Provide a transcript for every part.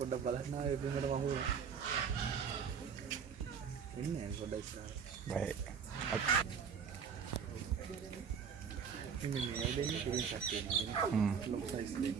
පොඩ්ඩක් බලන්න ආයේ බිමට වහුව. ඉන්නේ පොඩ්ඩක් ඉස්සරහ. බයි. මේ දෙන්නේ කිරිසක් තියෙනවා. ලොක් සයිස් දෙන්නේ.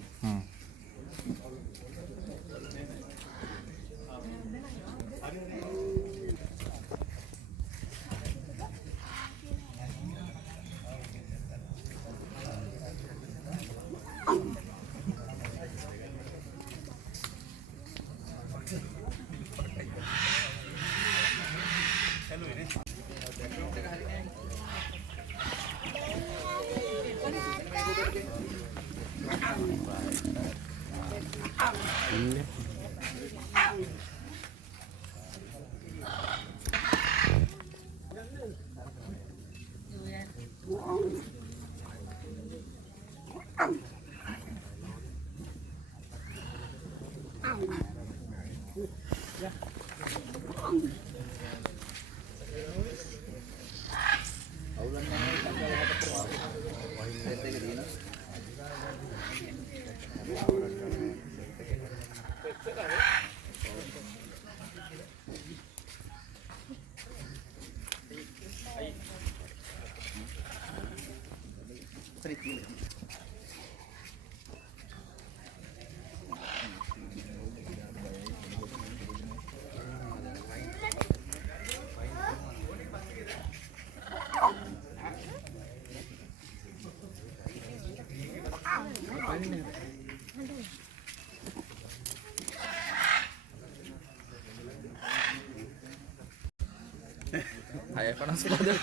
Ayah panas banget.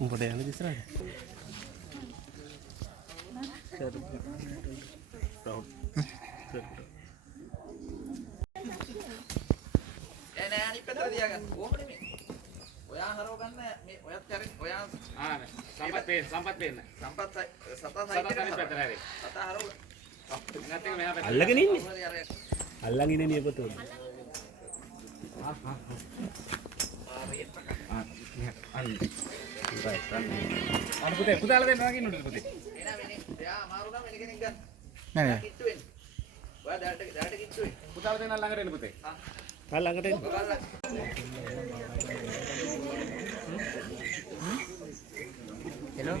උඹට යන්න ඉස්සරහට. නෑ අනිත් පැත්තට තියාගන්න. කොහොමද මේ? ඔයා හරව ගන්න මේ ඔයත් කරේ ඔයා සම්පත් වෙන්න. සම්පත් සතා සයිඩ් එකට පැත්තට හැරේ. සතා හරව. නැත්නම් මෙහා පැත්තට. අල්ලගෙන ඉන්නේ. අල්ලගෙන ඉන්නේ නියපොතේ. අර පුතේ පුතාලා දෙන්න වගේ ඉන්නොත් පුතේ. එනවා මෙනේ. එයා අමාරු නම් වෙන කෙනෙක් ගන්න. නෑ කිට්ටු වෙන්න. ඔයා දැලට කිට්ටු වෙන්න. පුතාලා දෙන්න ළඟට එන්න පුතේ. ආ ළඟට එන්න. හෙලෝ.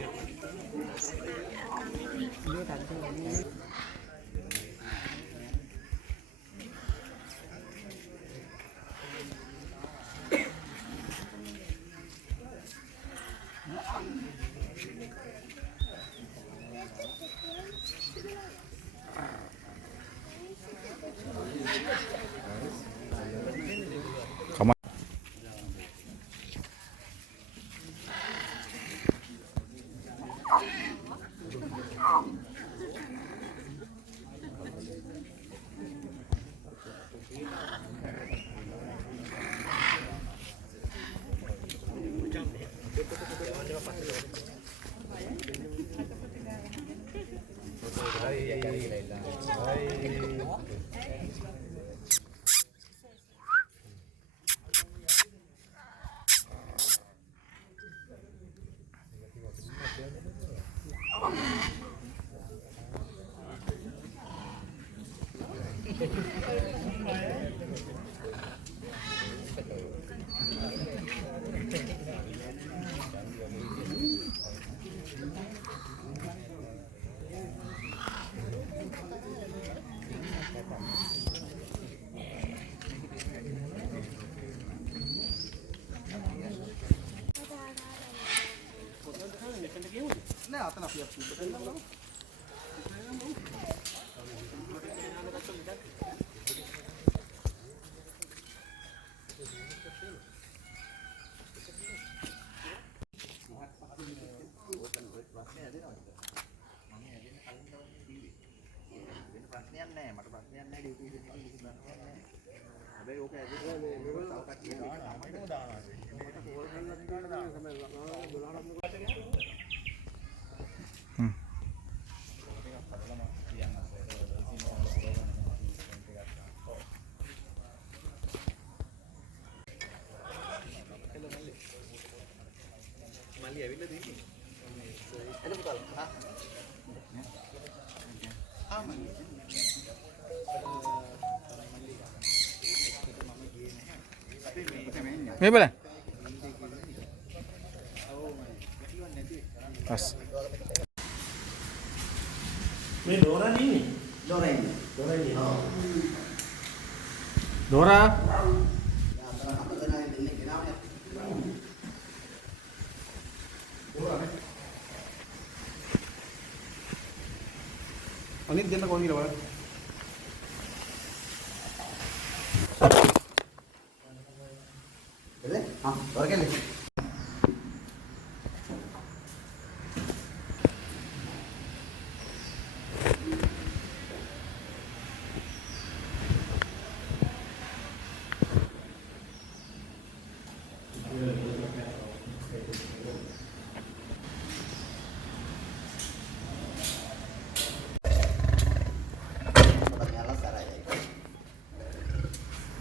නෑ අතන අපි අපිට දෙන්නවා. ප්‍රශ්නයක් නෑ මට ප්‍රශ්නයක් නෑ ඩියුටි එකේ කිසි ප්‍රශ්නයක් නෑ හැබැයි ඕක ඇදලා තව කට්ටිය දානවා මට දානවා මට කෝල් කරලා ගන්න දානවා මල්ලි ඇවිල්ලා දෙන්නේ එතකොට පුතාලා ආ මල්ලි මේ බලන්න. බස්. මේ ඩෝරා ඉන්නේ. දොර ඉන්නේ. ඔව්. දොරා. අනිත් දෙන්න කොහොමද කියලා බලන්න. එල ආ වරකෙල්ල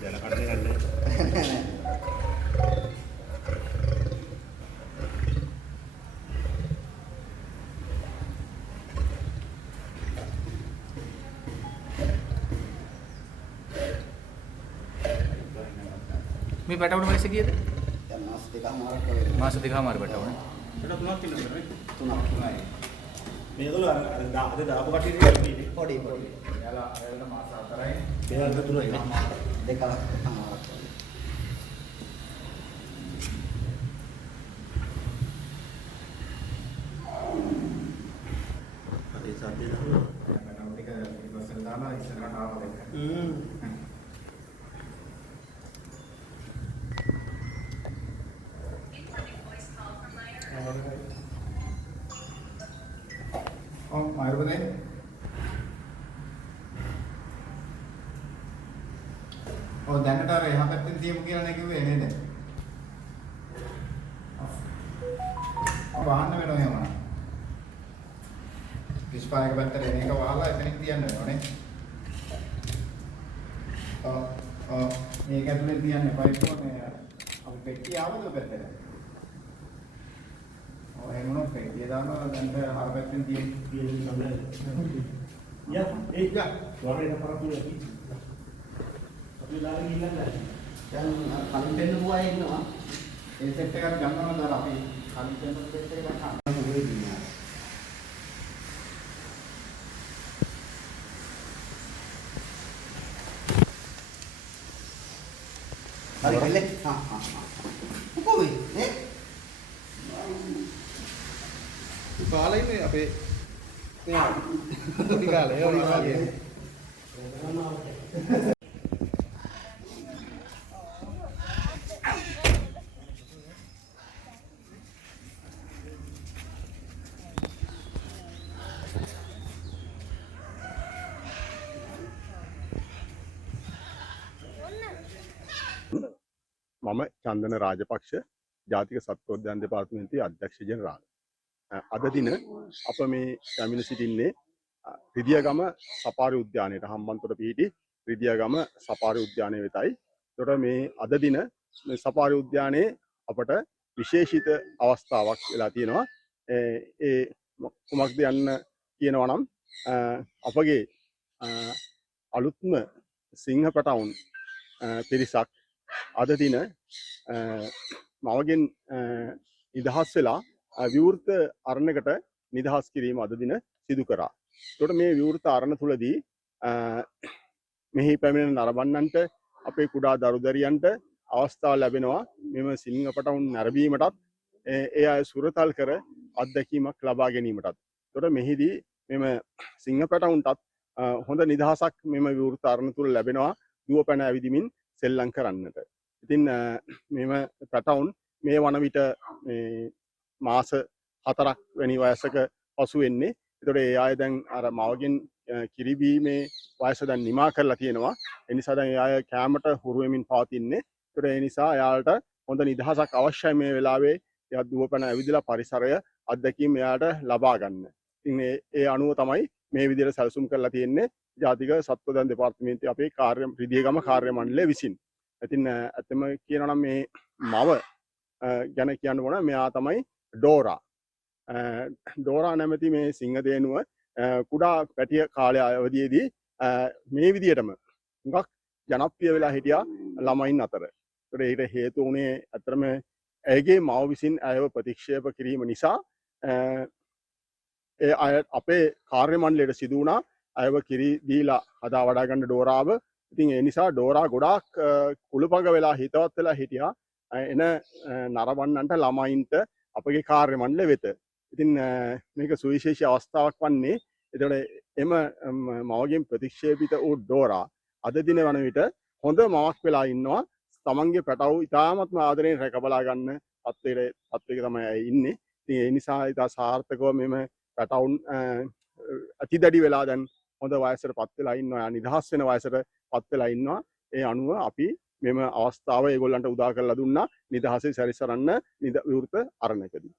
ජල කඩේ ගන්න. මේ පැටවුන වයස කීයද? දැන් මාස දෙකමාරක් වගේ මාස දෙකමාර පැටවුන. ඒක තුනක් තියෙනවා නේ. තුනක් මේගොල්ලෝ අර දාපු කට්ටිය ඉන්නේ. පොඩි යාලා අයවල මාස 4යි. මේවල තුනයි නේ. දෙකමාරක් හරි සබ්බේ දානවා. පැටවුන ටික ඉවසල දාලා ඉස්සරහට ආවා දෙන්න. ඔව් දැනට අර එහා පැත්තෙන් තියමු කියලා නේ කිව්වේ නේද? වහන්න වෙනවා එහෙම. 35 පැත්තට එන එක වහලා එතනින් තියන්න වෙනවනේ. මේක ඇතුලේ තියන්න පයිප් මේ අපි පෙට්ටිය ආවද පැත්තට? ඔව් එහෙම නෝ පෙට්ටිය දානවා දැන් අර පැත්තෙන් තියෙන තමයි. යා ඒක වරේ කරපුවා කි. අපි ලාගෙන ඉන්නද? දැන් කලින් දෙන්න පුවා ඉන්නවා. ඒ සෙට් එකක් ගන්නවද අර අපි කලින් දෙන්න සෙට් එකක් ගන්නවා. හරි කල්ලේ කොහොමද නේ කාලේ ඉන්නේ අපේ පොඩි කාලේ ඒ වගේ මම චන්දන රාජපක්ෂ ජාතික සත්වෝද්‍යාන දෙපාර්තමේන්තුවේ අධ්‍යක්ෂ ජනරාල්. අද දින අප මේ පැමිණ සිටින්නේ රිදියගම සපාරි උද්‍යානයට හම්බන්තොට පිහිටි රිදියගම සපාරි උද්‍යානය වෙතයි. ඒතකොට මේ අද දින මේ සපාරි උද්‍යානයේ අපට විශේෂිත අවස්ථාවක් වෙලා තියෙනවා. ඒ කුමක්ද යන්න කියනවා නම් අපගේ අලුත්ම සිංහ පැටවුන් පිරිසක් අද දින මවගෙන් නිදහස් වෙලා විවෘත අරණකට නිදහස් කිරීම අද දින සිදු කරා. ඒකට මේ විවෘත අරණ තුලදී මෙහි පැමිණෙන නරඹන්නන්ට අපේ කුඩා දරුදරියන්ට අවස්ථාව ලැබෙනවා මෙම සිංහ පැටවුන් නැරඹීමටත් ඒ අය සුරතල් කර අත්දැකීමක් ලබා ගැනීමටත්. ඒකට මෙහිදී මෙම සිංහ පැටවුන්ටත් හොඳ නිදහසක් මෙම විවෘත අරණ තුල ලැබෙනවා දුව පැන ඇවිදිමින් සෙල්ලම් කරන්නට. ඉතින් මෙම පැටවුන් මේ වන විට මාස 4ක් වැනි වයසක පසු වෙන්නේ. ඒතකොට ඒ අය දැන් අර මවගෙන් කිරි බීමේ වයස දැන් නිමා කරලා තියෙනවා. ඒ නිසා දැන් ඒ අය කැමරට හුරු වෙමින් පවතින්නේ. ඒතකොට ඒ නිසා එයාලට හොඳ නිදහසක් අවශ්‍යයි මේ වෙලාවේ. එයා දුවපැන ඇවිදලා පරිසරය අත්දැකීම් එයාට ලබා ගන්න. ඉතින් ඒ අනුව තමයි මේ විදිහට සැලසුම් කරලා තියෙන්නේ ජාතික සත්වෝද්‍යාන දෙපාර්තමේන්තුවේ අපේ රිදියගම කාර්ය මණ්ඩලය විසින්. ඉතින් ඇත්තම කියනවා නම් මේ මව ගැන කියන්න ඕන මෙයා තමයි ඩෝරා. ඩෝරා නැමැති මේ සිංහදේනුව කුඩා පැටිය කාලය අවදියේදී මේ විදිහටම හුඟක් ජනප්‍රිය වෙලා හිටියා ළමයින් අතර. ඒකට ඒකට හේතු වුණේ ඇත්තටම ඇයගේ මව විසින් ඇයව ප්‍රතික්ෂේප කිරීම නිසා අපේ කාර්ය මණ්ඩලයට සිදු වුණා අයව කිරි දීලා හදා වඩා ගන්න ඩෝරාව. ඉතින් ඒ නිසා ඩෝරා ගොඩාක් කුළුපග වෙලා හිතවත් වෙලා හිටියා එන නරඹන්නන්ට ළමයින්ට අපගේ කාර්ය මණ්ඩලය වෙත. ඉතින් මේක සුවිශේෂී අවස්ථාවක් වන්නේ. ඒතකොට එම මවගෙන් ප්‍රතික්ෂේපිත වූ ඩෝරා අද දින වන විට හොඳ මවක් වෙලා ඉන්නවා. තමන්ගේ පැටවු ඉතාමත්ම ආදරයෙන් රැකබලා ගන්න තත්ත්වයක තමයි ඉන්නේ. ඉතින් ඒ නිසා ඉතා සාර්ථකව මෙම පැටවුන් අතිදැඩි වෙලා දැන් හොඳ වයසට පත් වෙලා ඉන්නවා. නිදහස් වෙන වයසට පත් වෙලා ඉන්නවා. ඒ අනුව අපි මෙම අවස්ථාව ඒගොල්ලන්ට උදා කරලා දුන්නා නිදහසේ සැරිසරන්න විවෘත අරණකදී.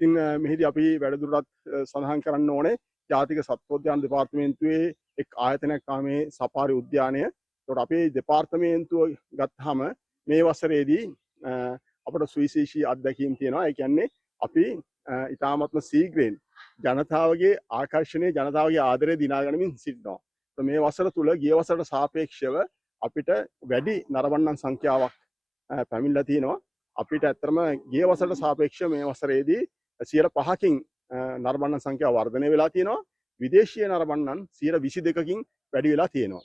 ඉතින් මෙහිදී අපි වැඩිදුරටත් සඳහන් කරන්න ඕනේ ජාතික සත්වෝද්‍යාන දෙපාර්තමේන්තුවේ එක් ආයතනයක් තමයි සපාරි උද්‍යානය. ඒකට අපේ දෙපාර්තමේන්තුව ගත්තාම මේ වසරේදී අපට සුවිශේෂී අත්දැකීම් තියෙනවා. ඒ කියන්නේ අපි ඉතාමත්ම ශීඝ්‍රයෙන් ජනතාවගේ ආකර්ෂණය ජනතාවගේ ආදරය දිනා ගනිමින් සිටිනවා. මේ වසර තුල ගිය වසරට සාපේක්ෂව අපිට වැඩි නරඹන්නන් සංඛ්‍යාවක් පැමිණලා තියෙනවා. අපිට ඇත්තටම ගිය වසරට සාපේක්ෂව මේ වසරේදී 5%කින් නරඹන්නන් සංඛ්‍යාව වර්ධනය වෙලා තියෙනවා. විදේශීය නරඹන්නන් 22%කින් වැඩි වෙලා තියෙනවා.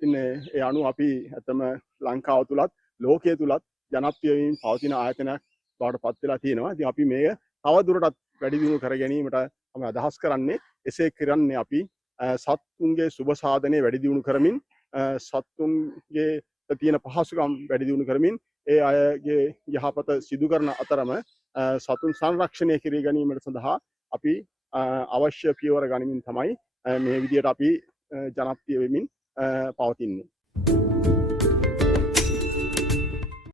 ඉතින් ඒ අනුව අපි ඇත්තම ලංකාව තුලත් ලෝකයේ තුලත් ජනප්‍රිය වීම පවතින ආයතනයක් බවට පත් වෙලා තියෙනවා. ඉතින් අපි මේක තව දුරටත් වැඩි දියුණු කර ගැනීමට අපි අදහස් කරන්නේ. එසේ කරන්නේ අපි සත්තුන්ගේ සුබ සාධනය වැඩි දියුණු කරමින් සත්තුන්ගේ තියෙන පහසුකම් වැඩි දියුණු කරමින් ඒ අයගේ යහපත සිදු කරන අතරම සතුන් සංරක්ෂණය කර ගැනීමට සඳහා අපි අවශ්‍ය පියවර ගනිමින් තමයි මේ විදියට අපි ජනප්‍රිය වෙමින් පවතින්නේ.